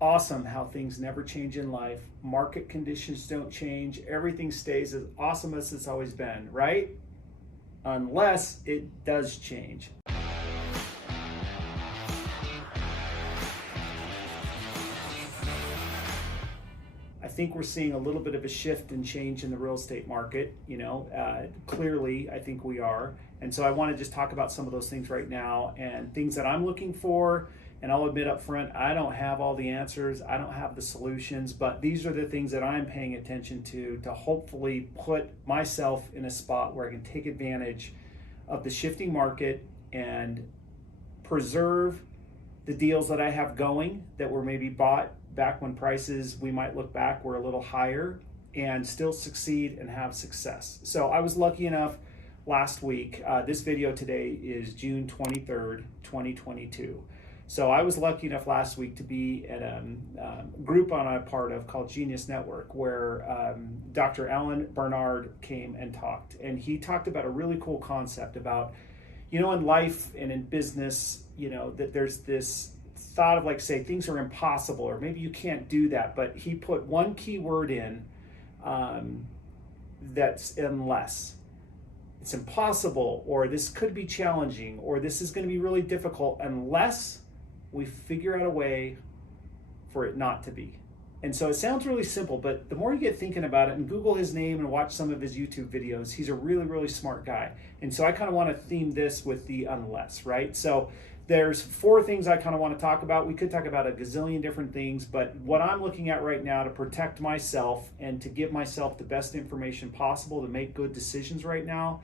awesome how things never change in life. Market conditions don't change. Everything stays as awesome as it's always been, right? Unless it does change. I think we're seeing a little bit of a shift and change in the real estate market. Clearly, I think we are. And so I want to just talk about some of those things right now and things that I'm looking for. And I'll admit up front, I don't have all the answers. I don't have the solutions, but these are the things that I'm paying attention to hopefully put myself in a spot where I can take advantage of the shifting market and preserve the deals that I have going that were maybe bought back when prices, we might look back, were a little higher, and still succeed and have success. So I was lucky enough last week. This video today is June 23rd, 2022. So I was lucky enough last week to be at a group I'm a part of called Genius Network, where Dr. Alan Bernard came and talked. And he talked about a really cool concept about, in life and in business, that there's this thought of, like, say things are impossible or maybe you can't do that, but he put one key word in that's unless. It's impossible, or this could be challenging, or this is going to be really difficult unless we figure out a way for it not to be. And so it sounds really simple, but the more you get thinking about it and Google his name and watch some of his YouTube videos, he's a really, really smart guy. And so I kind of want to theme this with the unless, right? So there's 4 things I kind of want to talk about. We could talk about a gazillion different things, but what I'm looking at right now to protect myself and to give myself the best information possible to make good decisions right now,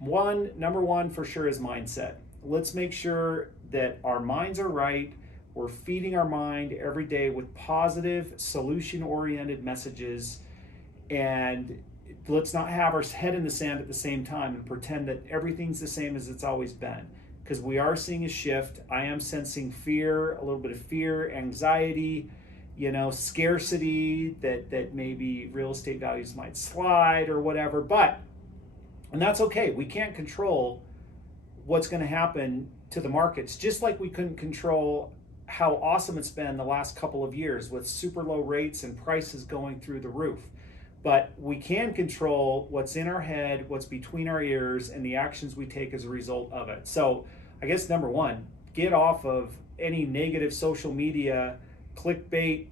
number one for sure is mindset. Let's make sure that our minds are right. We're feeding our mind every day with positive, solution-oriented messages, and let's not have our head in the sand at the same time and pretend that everything's the same as it's always been, because we are seeing a shift. I am sensing fear, a little bit of fear, anxiety, scarcity, that maybe real estate values might slide or whatever, and that's okay. We can't control what's going to happen to the markets, just like we couldn't control how awesome it's been the last couple of years with super low rates and prices going through the roof. But we can control what's in our head, what's between our ears, and the actions we take as a result of it. So I guess number one, get off of any negative social media, clickbait,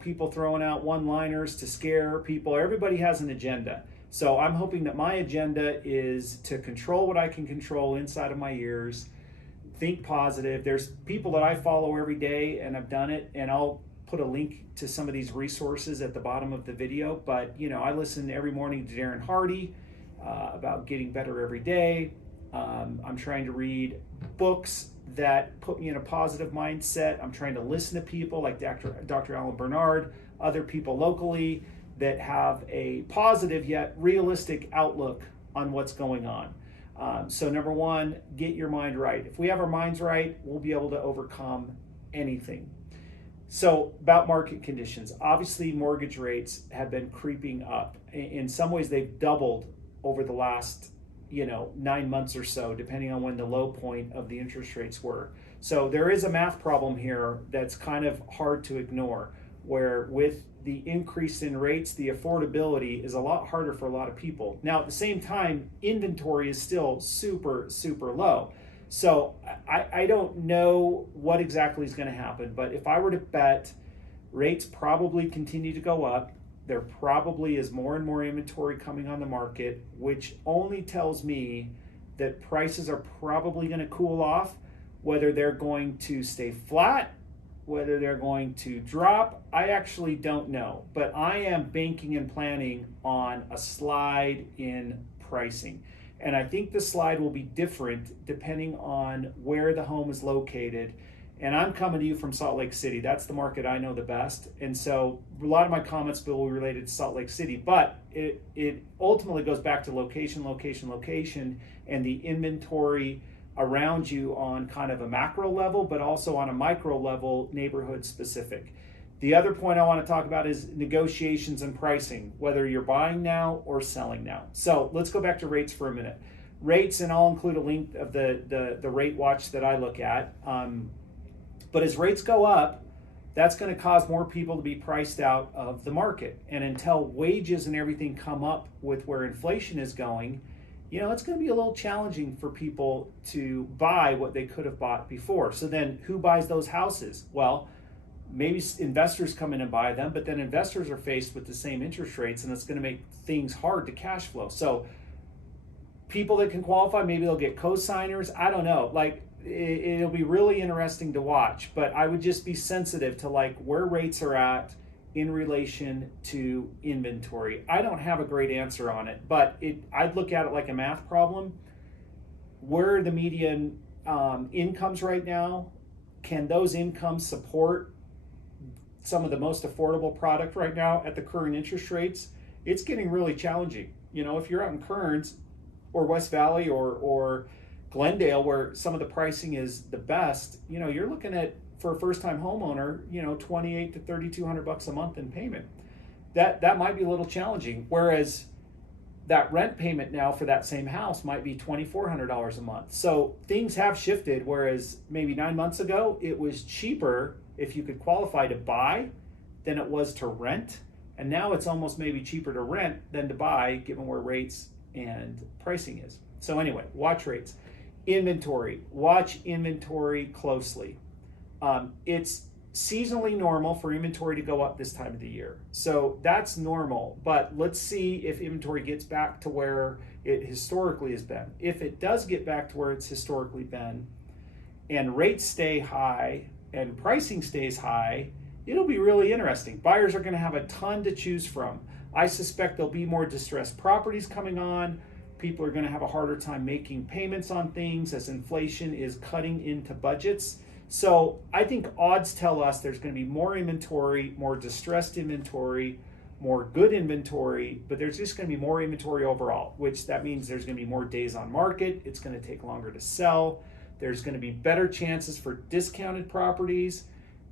people throwing out one-liners to scare people. Everybody has an agenda. So I'm hoping that my agenda is to control what I can control inside of my ears, think positive. There's people that I follow every day and I've done it, and I'll put a link to some of these resources at the bottom of the video. But, I listen every morning to Darren Hardy about getting better every day. I'm trying to read books that put me in a positive mindset. I'm trying to listen to people like Dr. Alan Bernard, other people locally that have a positive yet realistic outlook on what's going on. So number one, get your mind right. If we have our minds right, we'll be able to overcome anything. So about market conditions, obviously mortgage rates have been creeping up. In some ways, they've doubled over the last 9 months or so, depending on when the low point of the interest rates were. So there is a math problem here that's kind of hard to ignore, where with the increase in rates, the affordability is a lot harder for a lot of people. Now, at the same time, inventory is still super, super low. So I don't know what exactly is going to happen, but if I were to bet, rates probably continue to go up. There probably is more and more inventory coming on the market, which only tells me that prices are probably going to cool off. Whether they're going to stay flat, whether they're going to drop, I actually don't know. But I am banking and planning on a slide in pricing. And I think the slide will be different depending on where the home is located. And I'm coming to you from Salt Lake City. That's the market I know the best. And so a lot of my comments will be related to Salt Lake City, but it ultimately goes back to location, location, location, and the inventory around you on kind of a macro level, but also on a micro level, neighborhood specific. The other point I want to talk about is negotiations and pricing, whether you're buying now or selling now. So let's go back to rates for a minute. Rates, and I'll include a link of the rate watch that I look at. But as rates go up, that's going to cause more people to be priced out of the market. And until wages and everything come up with where inflation is going, it's going to be a little challenging for people to buy what they could have bought before. So then who buys those houses? Well, maybe investors come in and buy them, but then investors are faced with the same interest rates, and it's going to make things hard to cash flow. So people that can qualify, maybe they'll get co-signers. I don't know. Like, it'll be really interesting to watch, but I would just be sensitive to like where rates are at in relation to inventory. I don't have a great answer on it, but I'd look at it like a math problem. Where are the median incomes right now? Can those incomes support some of the most affordable product right now at the current interest rates? It's getting really challenging. If you're out in Kearns or West Valley or Glendale, where some of the pricing is the best, you're looking at, for a first-time homeowner, $2,800 to $3,200 a month in payment. That might be a little challenging. Whereas that rent payment now for that same house might be $2,400 a month. So things have shifted. Whereas maybe 9 months ago, it was cheaper if you could qualify to buy than it was to rent. And now it's almost maybe cheaper to rent than to buy, given where rates and pricing is. So anyway, watch rates. Inventory. Watch inventory closely. It's seasonally normal for inventory to go up this time of the year. So that's normal, but let's see if inventory gets back to where it historically has been. If it does get back to where it's historically been and rates stay high and pricing stays high, it'll be really interesting. Buyers are going to have a ton to choose from. I suspect there'll be more distressed properties coming on. People are going to have a harder time making payments on things as inflation is cutting into budgets. So I think odds tell us there's going to be more inventory, more distressed inventory, more good inventory, but there's just going to be more inventory overall, which that means there's going to be more days on market. It's going to take longer to sell. There's going to be better chances for discounted properties.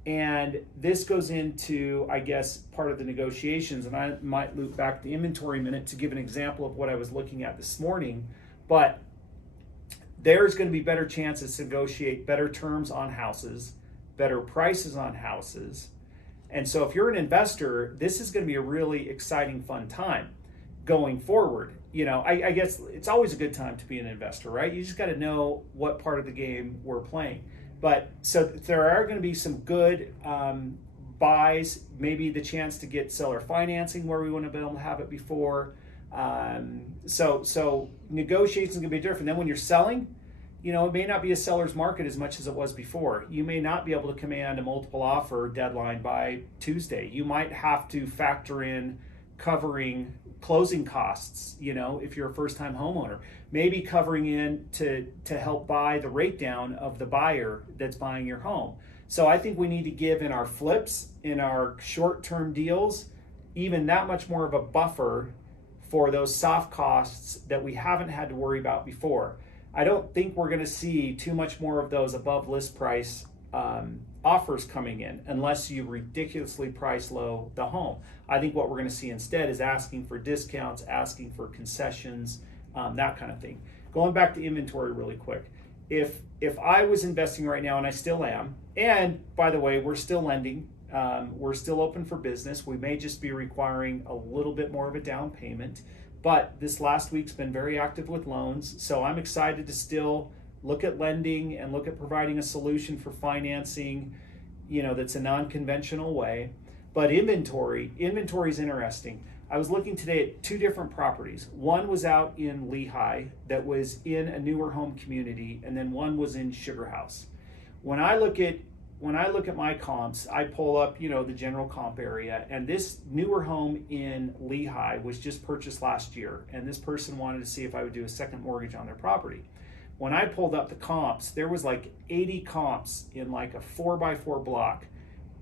And this goes into, I guess, part of the negotiations. And I might loop back the inventory minute to give an example of what I was looking at this morning. But there's going to be better chances to negotiate better terms on houses, better prices on houses. And so if you're an investor, this is going to be a really exciting, fun time going forward. I guess it's always a good time to be an investor, right? You just got to know what part of the game we're playing. But so there are going to be some good buys, maybe the chance to get seller financing where we wouldn't have been able to have it before. So negotiations are going to be different. Then when you're selling, it may not be a seller's market as much as it was before. You may not be able to command a multiple offer deadline by Tuesday. You might have to factor in covering closing costs, if you're a first-time homeowner, maybe covering in to help buy the rate down of the buyer that's buying your home. So I think we need to give in our flips, in our short-term deals, even that much more of a buffer for those soft costs that we haven't had to worry about before. I don't think we're going to see too much more of those above list price offers coming in unless you ridiculously price low the home. I think what we're going to see instead is asking for discounts, asking for concessions, that kind of thing. Going back to inventory really quick. If I was investing right now, and I still am, and by the way, we're still lending, we're still open for business. We may just be requiring a little bit more of a down payment, but this last week's been very active with loans. So I'm excited to still look at lending and look at providing a solution for financing, that's a non-conventional way. But inventory is interesting. I was looking today at two different properties. One was out in Lehigh that was in a newer home community, and then one was in Sugar House. When I look at my comps, I pull up, the general comp area, and this newer home in Lehigh was just purchased last year, and this person wanted to see if I would do a second mortgage on their property. When I pulled up the comps, there was like 80 comps in like a 4x4 block,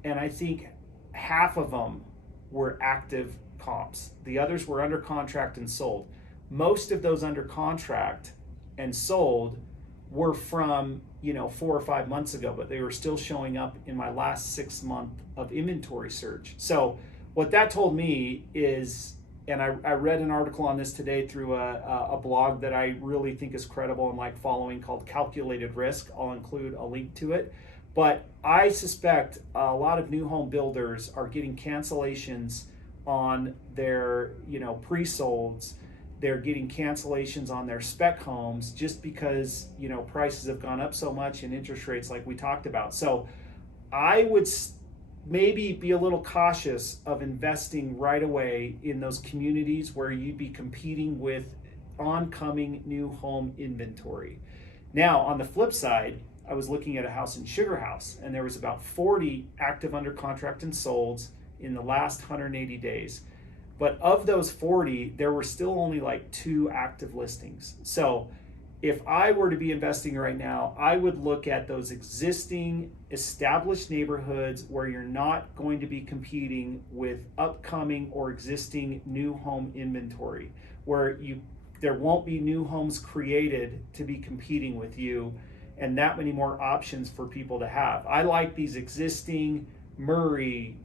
and I think half of them were active comps. The others were under contract and sold. Most of those under contract and sold were from 4 or 5 months ago, but they were still showing up in my last 6 month of inventory search. So what that told me is, and I read an article on this today through a blog that I really think is credible and like following called Calculated Risk. I'll include a link to it. But I suspect a lot of new home builders are getting cancellations on their, pre-solds. They're getting cancellations on their spec homes just because, prices have gone up so much and interest rates like we talked about. So I would maybe be a little cautious of investing right away in those communities where you'd be competing with oncoming new home inventory. Now, on the flip side, I was looking at a house in Sugar House, and there was about 40 active under contract and solds in the last 180 days. But of those 40, there were still only like 2 active listings. So if I were to be investing right now, I would look at those existing established neighborhoods where you're not going to be competing with upcoming or existing new home inventory, where there won't be new homes created to be competing with you and that many more options for people to have. I like these existing Murray,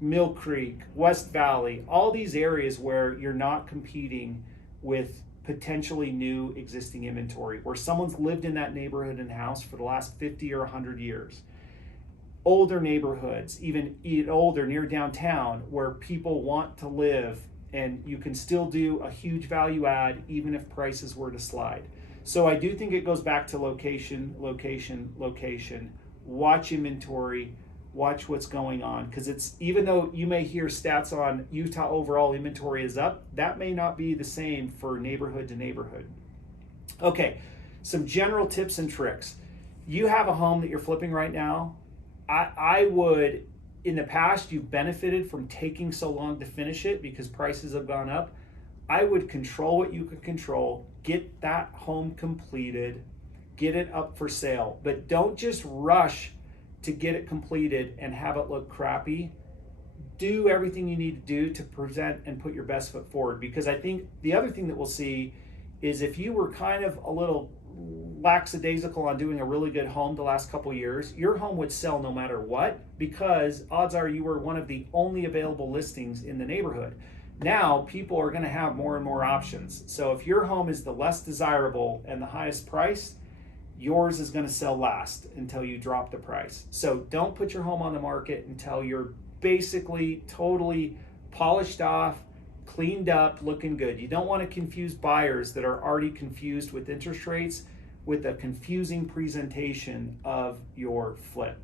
Mill Creek, West Valley, all these areas where you're not competing with potentially new existing inventory, where someone's lived in that neighborhood and house for the last 50 or 100 years. Older neighborhoods, even older, near downtown, where people want to live, and you can still do a huge value add even if prices were to slide. So I do think it goes back to location, location, location. Watch inventory, watch what's going on, because it's, even though you may hear stats on Utah overall inventory is up, that may not be the same for neighborhood to neighborhood. Okay, some general tips and tricks. You have a home that you're flipping right now. I would, in the past, you've benefited from taking so long to finish it because prices have gone up. I would control what you can control, get that home completed, get it up for sale, but don't just rush to get it completed and have it look crappy. Do everything you need to do to present and put your best foot forward, because I think the other thing that we'll see is if you were kind of a little lackadaisical on doing a really good home the last couple years, your home would sell no matter what, because odds are you were one of the only available listings in the neighborhood. Now people are going to have more and more options. So if your home is the less desirable and the highest price, yours is going to sell last until you drop the price. So don't put your home on the market until you're basically totally polished off, cleaned up, looking good. You don't want to confuse buyers that are already confused with interest rates with a confusing presentation of your flip.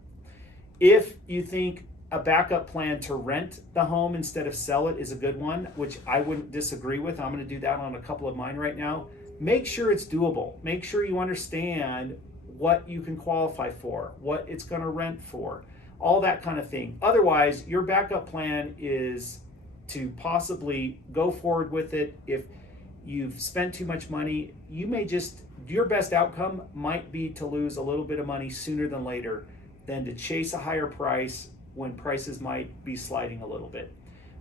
If you think a backup plan to rent the home instead of sell it is a good one, which I wouldn't disagree with. I'm going to do that on a couple of mine right now. Make sure it's doable. Make sure you understand what you can qualify for, what it's going to rent for, all that kind of thing. Otherwise, your backup plan is to possibly go forward with it. If you've spent too much money, your best outcome might be to lose a little bit of money sooner than later than to chase a higher price when prices might be sliding a little bit.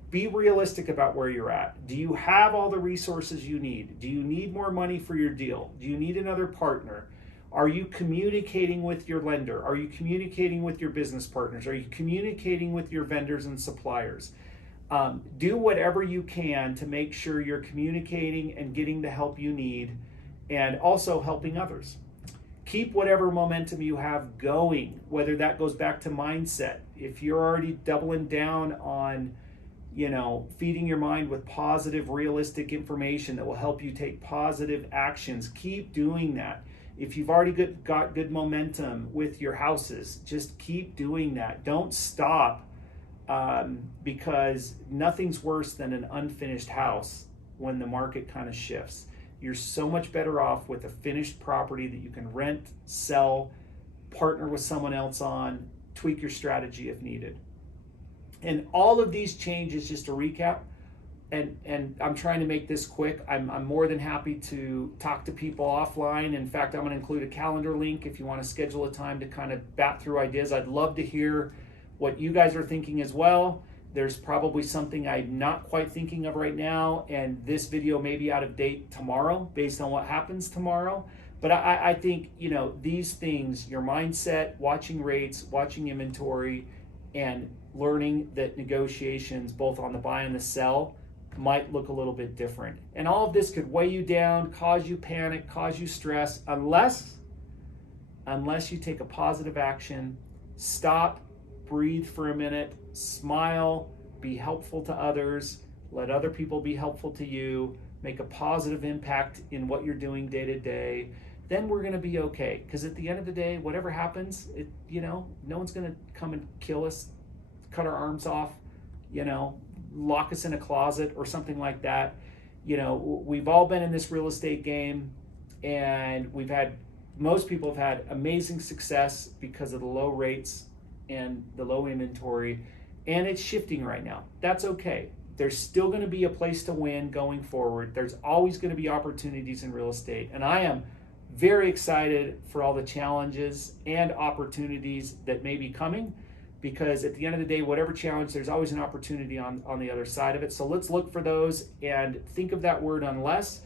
Be realistic about where you're at. Do you have all the resources you need? Do you need more money for your deal? Do you need another partner? Are you communicating with your lender? Are you communicating with your business partners? Are you communicating with your vendors and suppliers? Do whatever you can to make sure you're communicating and getting the help you need, and also helping others. Keep whatever momentum you have going, whether that goes back to mindset. If you're already doubling down on, feeding your mind with positive, realistic information that will help you take positive actions, keep doing that. If you've already got good momentum with your houses, just keep doing that. Don't stop, because nothing's worse than an unfinished house when the market kind of shifts. You're so much better off with a finished property that you can rent, sell, partner with someone else on, tweak your strategy if needed. And all of these changes, just to recap, and I'm trying to make this quick. I'm more than happy to talk to people offline. In fact, I'm going to include a calendar link if you want to schedule a time to kind of bat through ideas. I'd love to hear what you guys are thinking as well. There's probably something I'm not quite thinking of right now, and this video may be out of date tomorrow based on what happens tomorrow. But I think, these things, your mindset, watching rates, watching inventory, and learning that negotiations, both on the buy and the sell, might look a little bit different. And all of this could weigh you down, cause you panic, cause you stress, unless you take a positive action stop, breathe for a minute, smile, be helpful to others, let other people be helpful to you, make a positive impact in what you're doing day to day, then we're going to be okay. Because at the end of the day, whatever happens, no one's going to come and kill us, cut our arms off, lock us in a closet or something like that. We've all been in this real estate game, and most people have had amazing success because of the low rates and the low inventory, and it's shifting right now. That's okay. There's still going to be a place to win going forward. There's always going to be opportunities in real estate, and I am very excited for all the challenges and opportunities that may be coming, because at the end of the day, whatever challenge, there's always an opportunity on the other side of it. So let's look for those and think of that word unless,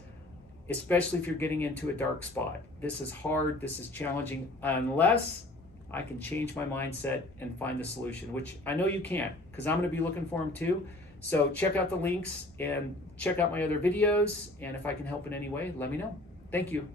especially if you're getting into a dark spot. This is hard, this is challenging, unless I can change my mindset and find the solution, which I know you can, because I'm going to be looking for them too. So check out the links and check out my other videos, and if I can help in any way, let me know. Thank you.